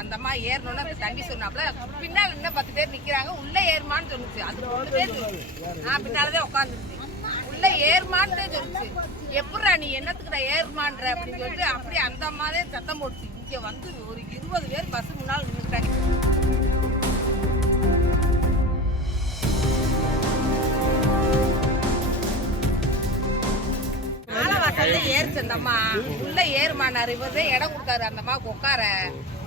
அந்த அம்மா ஏறணும்னா தம்பி சொன்னாப்ல பின்னால இன்னும் 10 பேர் நிக்கிறாங்க உள்ள ஏறுமான்னு சொல்லுச்சு. அது 1 பேர் நான் பின்னாலதான் உட்காந்துருச்சு. உள்ள ஏறுமான்னு சொல்லுச்சு. எப்படா நீ என்னத்துக்குடா ஏறுமான்ற அப்படின்னு சொல்லிட்டு அப்படியே அந்த அம்மாவே சத்தம் போட்டுச்சு. இங்க வந்து ஒரு 20 பேர் பஸ் முன்னால் நின்றுட்டாங்க. ஏறுச்சு அந்த அம்மா உள்ள ஏறுமானாரு. இவர்தான் இடம் கொடுத்தாரு அந்த அம்மாவுக்கு உட்கார.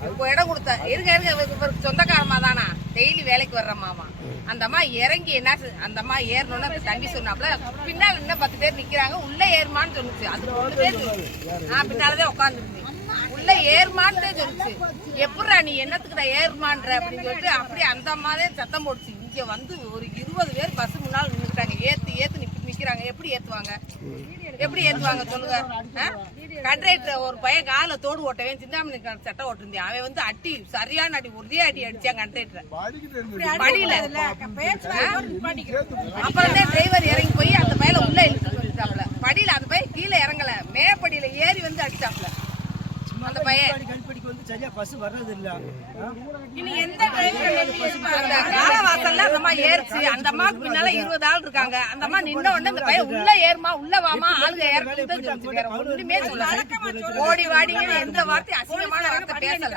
இப்போ இடம் கொடுத்தா இருக்க சொந்தக்காரமா தானா டெய்லி வேலைக்கு வர்றம்மாவா. அந்த அம்மா இறங்கி என்ன அந்த அம்மா ஏறணும்னா தம்பி சொன்னாப்ல பின்னால இன்னும் 10 பேர் நிக்கிறாங்க உள்ள ஏறுமான்னு சொல்லுச்சு. அது 1 பேர் சொல்லுச்சு. நான் பின்னாலதான் உட்காந்துருந்தேன். உள்ள ஏறுமான்னு சொல்லுச்சு. எப்படா நீ என்னத்துக்குடா ஏறுமான்ற அப்படின்னு சொல்லிட்டு அப்படியே அந்த அம்மாவே சத்தம் போட்டுச்சு. இங்க வந்து ஒரு 20 பேர் பஸ் முன்னால் நின்றுட்டாங்க. ஏத்து நிக்கிறாங்க. எப்படி ஏத்துவாங்க சொல்லுங்க. கண்ட்ரைட்டர் ஒரு பையன் கால தோடு ஓட்டவே சிந்தாமணி சட்டை ஓட்டிருந்தேன். அவன் வந்து அடி சரியான அடி ஒரே அடி அடிச்சான் கண்ட்ரைட்டர் படியில. அப்புறம் தான் டிரைவர் இறங்கி போய் அந்த பையில உள்ள இழுத்து வந்துட்டாப்ல. படியில அந்த பையன் கீழே இறங்கல மேப்படியில ஏறி வந்து அடிச்சாப்ல. அந்த பையன் சரியா பஸ் வர்றது இல்ல. இனி எந்த அந்த காலவாசல்ல அந்த அம்மா ஏறிச்சு. அந்த அம்மாவுக்கு பின்னால 20 ஆள் இருக்காங்க. அந்த அம்மா நின்ன உடனே அந்த பையன் உள்ள ஏறுமா உள்ள வாமா ஆளுங்க ஏறணும் ஒண்ணுமே சொல்லல. ஓடி வாடிங்க எந்த வார்த்தை அசிங்கமான வார்த்தை பேசல.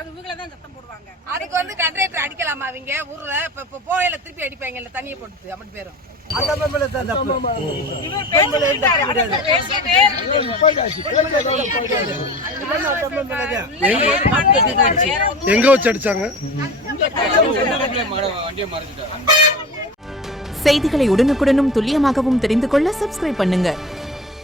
அதுக்கு வந்து கண்ட்ரைட்டர் அடிக்கலாமா அவங்க ஊர்ல இப்ப போயில திருப்பி அடிப்பாங்க இல்ல தண்ணியை போட்டு அப்படி பேரும். எங்க வச்சு அடிச்சாங்க? செய்திகளை உடனுக்குடனும் துல்லியமாகவும் தெரிந்து கொள்ள சப்ஸ்கிரைப் பண்ணுங்க.